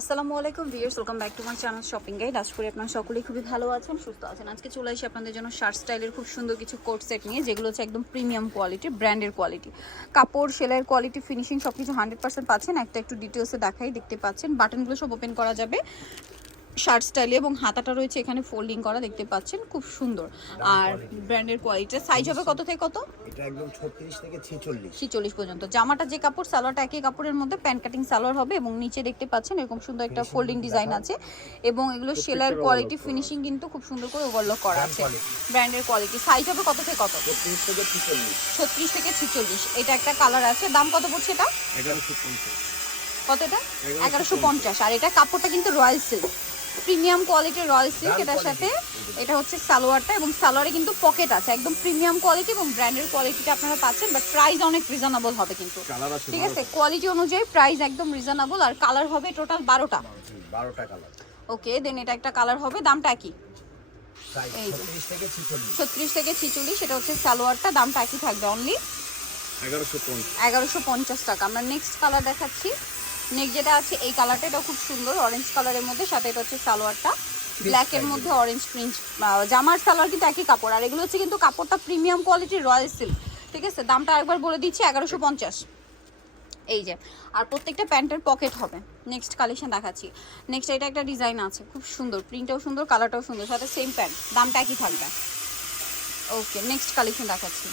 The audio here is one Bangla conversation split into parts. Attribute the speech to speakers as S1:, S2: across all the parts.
S1: আসসালামু আলাইকুম viewers, welcome back to my channel shopping guide. আজ করে আপনারা সকলেই খুবই ভালো আছেন, সুস্থ আছেন। আজকে চলে আসি আপনাদের জন্য শার্ট স্টাইলের খুব সুন্দর কিছু কোট সেট নিয়ে, যেগুলো হচ্ছে একদম প্রিমিয়াম কোয়ালিটি, ব্র্যান্ডের কোয়ালিটি। কাপড়, সেলাইয়ের কোয়ালিটি, ফিনিশিং সব কিছু হান্ড্রেড পার্সেন্ট পাচ্ছেন। একটা একটু ডিটেলসে দেখাই, দেখতে পাচ্ছেন। বাটনগুলো সব ওপেন করা যাবে। শার্ট স্টাইলে এবং হাতাটা রয়েছে এখানে ফোল্ডিং করা দেখতে পাচ্ছেন খুব সুন্দর। আর ব্র্যান্ডের কোয়ালিটি সাইজ হবে কত থেকে কত?
S2: এটা একদম ছত্রিশ থেকে ছেচল্লিশ।
S1: ছিচল্লিশ পর্যন্ত। জামাটা যে কাপড় সালোয়ারটা একই কাপড়ের মধ্যে প্যান্ট কাটিং সালোয়ার হবে এবং নিচে দেখতে পাচ্ছেন এরকম সুন্দর একটা ফোল্ডিং ডিজাইন আছে এবং এগুলো সেলার কোয়ালিটি ফিনিশিং কিন্তু খুব সুন্দর করে ওভারলক করা আছে। ব্র্যান্ডের কোয়ালিটি সাইজ হবে কত থেকে কত?
S2: ছত্রিশ থেকে ছেচল্লিশ।
S1: ছত্রিশ থেকে ছিচল্লিশ। এটা একটা কালার আছে। দাম কত পড়ছে এটা?
S2: এগারোশো পঞ্চাশ।
S1: কত এটা? এগারোশো পঞ্চাশ। আর এটা কাপড়টা কিন্তু রয়্যাল সিল্ক প্রিমিয়াম কোয়ালিটির রয়্যাল সিল্ক এটার সাথে এটা হচ্ছে সালোয়ারটা এবং সালোয়ারে কিন্তু পকেট আছে একদম প্রিমিয়াম কোয়ালিটি এবং ব্র্যান্ডের কোয়ালিটিটা আপনারা পাচ্ছেন বাট প্রাইস অনেক রিজনেবল হবে কিন্তু। ঠিক আছে? কোয়ালিটি অনুযায়ী প্রাইস একদম রিজনেবল আর কালার হবে টোটাল বারোটা।
S2: বারোটা কালার
S1: ওকে দেন এটা একটা কালার হবে দামটা কি।
S2: ছত্রিশ থেকে ছেচল্লিশ।
S1: সেটা হচ্ছে সালোয়ারটা দামটা একই থাকবে অনলি
S2: এগারোশো পঞ্চাশ।
S1: টাকা। আমরা নেক্সট কালার দেখাচ্ছি। নেক্সট যেটা আছে এই কালারটা এটা খুব সুন্দর অরেঞ্জ কালারের মধ্যে সাথে এটা হচ্ছে সালোয়ারটা। ব্ল্যাকের মধ্যে অরেঞ্জ প্রিন্ট জামার সালোয়ার কিন্তু একই কাপড়। আর এগুলো হচ্ছে কিন্তু কাপড়টা প্রিমিয়াম কোয়ালিটির রয়্যাল সিল্ক ঠিক আছে? দামটা একবার বলে দিচ্ছি এগারোশো পঞ্চাশ। এই যে আর প্রত্যেকটা প্যান্টের পকেট হবে। নেক্সট কালেকশন দেখাচ্ছি। নেক্সট এটা একটা ডিজাইন আছে খুব সুন্দর প্রিন্টটাও সুন্দর কালারটাও সুন্দর সাথে সেম প্যান্ট দামটা একই থাকবে। ওকে নেক্সট কালেকশন দেখাচ্ছি।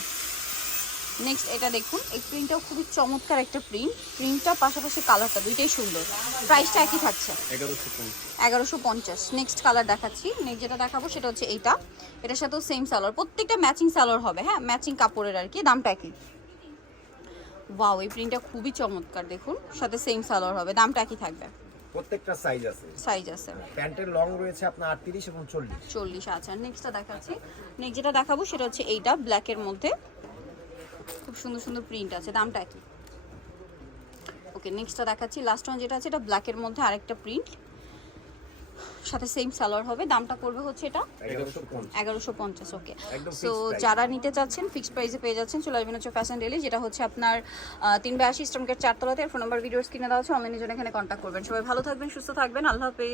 S1: নেক্সট এটা দেখুন। এই প্রিন্টটাও খুবই চমৎকার একটা প্রিন্ট প্রিন্টটা পাশাপাশি কালারটা দুইটাই সুন্দর। প্রাইসটা একই থাকছে।
S2: এগারোশো পঞ্চাশ।
S1: নেক্সট কালার দেখাচ্ছি। নেক্সট যেটা দেখাবো সেটা হচ্ছে এইটা। এটার সাথেও সেম সালোয়ার প্রত্যেকটা ম্যাচিং সালোয়ার হবে হ্যাঁ? ম্যাচিং কাপড়ের আর কি দামটা একই। ওয়াও এই প্রিন্টটা খুবই চমৎকার দেখুন। সাথে সেম সালোয়ার হবে দামটা একই থাকবে।
S2: প্রত্যেকটা সাইজ আছে।
S1: সাইজ আছে।
S2: প্যান্টের লং রয়েছে আপনার আটত্রিশ এবং চল্লিশ।
S1: চল্লিশ আচ্ছা। নেক্সটটা দেখাচ্ছি। নেক্সট যেটা দেখাবো সেটা হচ্ছে এইটা ব্ল্যাকের মধ্যে। খুব সুন্দর সুন্দর প্রিন্ট আছে দামটা কি ওকে নেক্সটটা দেখাচ্ছি লাস্ট ওয়ান যেটা আছে এটা ব্ল্যাকের মধ্যে আরেকটা প্রিন্ট সাথে সেম সালোয়ার হবে দামটা পড়বে হচ্ছে এটা
S2: এগারোশো পঞ্চাশ।
S1: ওকে সো যারা নিতে চাচ্ছেন ফিক্সড প্রাইসে পেয়ে যাচ্ছেন চলে আসবেন হচ্ছে ফ্যাশন ডেলি যেটা হচ্ছে আপনার তিন বাই আশি স্টমকের চারতলাতে ফোন নাম্বার ভিডিওস কিনে দেওয়া আছে অনলাইনের জন্য এখানে কন্ট্যাক্ট করবেন। সবাই ভালো থাকবেন সুস্থ থাকবেন আল্লাহ হাফেজ।